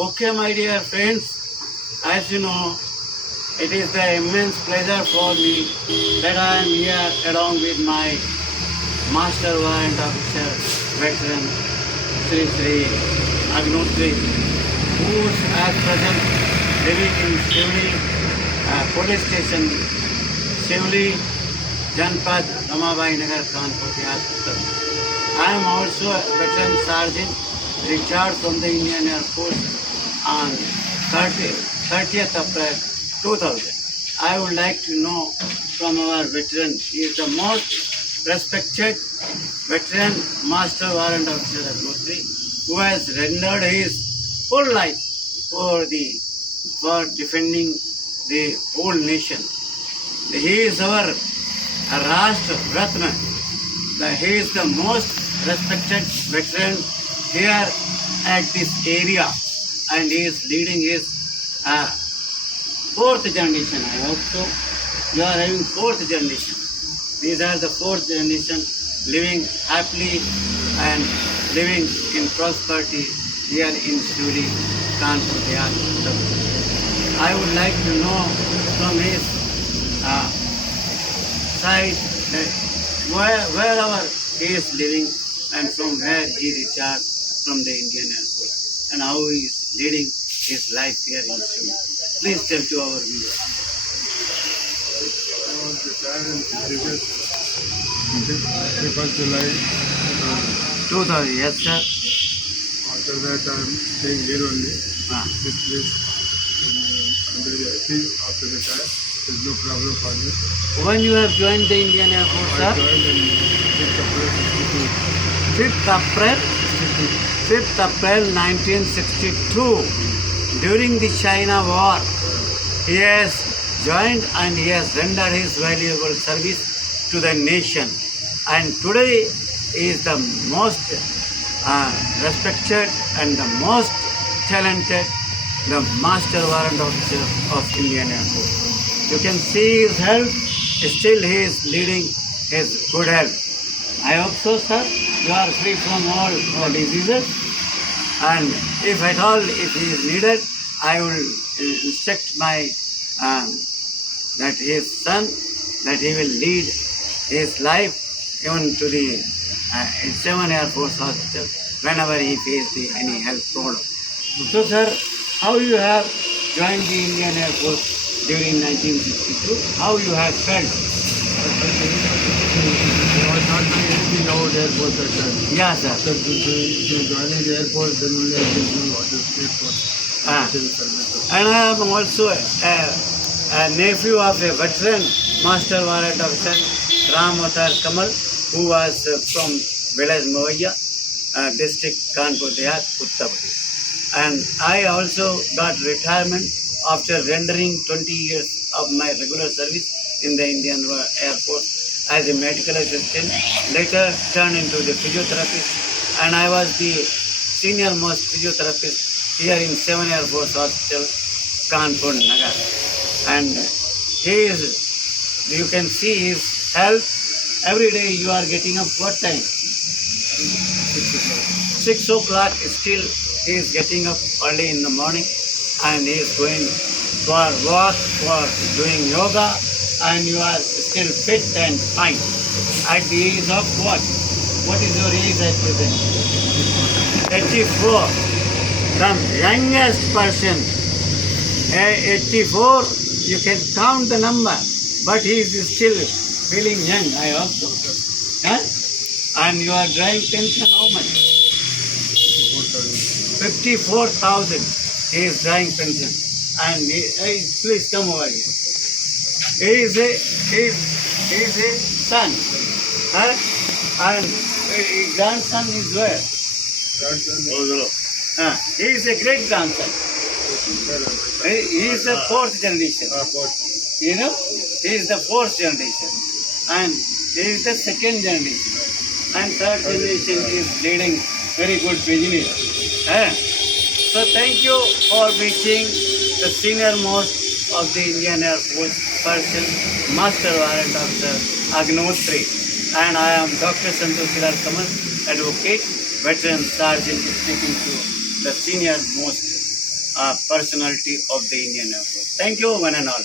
Okay, my dear friends, as you know, it is the immense pleasure for me that I am here along with my Master Warrant Officer, veteran Sri Sri Agnotri, who is at present living in Shivli police station, Shivli, Janpad, Ramabai Nagar, Kanpur, Bihar, Uttar Pradesh. I am also a veteran sergeant retired from the Indian Air Force on 30th April 2000. I would like to know from our veteran, he is the most respected veteran Master Warrant Officer of Agnotri, who has rendered his whole life for defending the whole nation. He is our Rashtra Ratna. He is the most respected veteran here at this area, and he is leading his fourth generation. I hope so. You are having fourth generation. These are the fourth generation living happily and living in prosperity here in Shivli, Kanpur, Bihar. I would like to know from his side that wherever he is living and from where he retired from the Indian Air Force and how he is leading his life here in Shivli. Please tell to our viewers. I was retired in previous 3rd July 2000, yes sir. After that I am staying here only. This place I'm very happy after retired. There is no problem for me. When you have joined the Indian Air Force, I sir? joined in 5th April 5th April 1962. During the China War, he has joined and he has rendered his valuable service to the nation. And today he is the most respected and the most talented, the Master Warrant Officer of Indian Air Force. You can see his health, still he is leading his good health. I hope so, sir. You are free from all diseases. And if at all, if he is needed, I will instruct my that his son, that he will lead his life even to the 7 Air Force Hospital whenever he faces any health problem. So, sir, how you have joined the Indian Air Force during 1962? How you have felt? I was not doing anything about Air Force that time. Yeah, sir. After joining the Air Force, then only I came to know what is Air Force. And I am also a nephew of a veteran Master Warrant Officer, Ram Avatar Kamal, who was from village Mavaiya, district Kanpur, Bihar, Uttar Pradesh. And I also got retirement after rendering 20 years of my regular service in the Indian Air Force as a medical assistant, later turned into the physiotherapist, and I was the senior most physiotherapist here in 7 Air Force Hospital, Kanpur, Nagar. And he is, you can see his health. Every day you are getting up what time? 6 o'clock. Still he is getting up early in the morning and he is going for walk, for doing yoga, and you are still fit and fine. At the age of what? What is your age at present? 84. The youngest person, 84, you can count the number, but he is still feeling young, I hope so. Huh? And you are drawing pension how much? 54,000. He is drawing pension. And please come over here. He is a son. Huh? And his grandson is where? He is a great grandson. He is the fourth generation. You know, he is the fourth generation. And he is the second generation. And third generation is leading very good business. So thank you for meeting the senior most of the Indian Air Force person, Master Warrant Officer Agnotri. And I am Dr. Santosh Kamal, advocate, veteran sergeant, speaking to the senior most personality of the Indian Air Force. Thank you, one and all.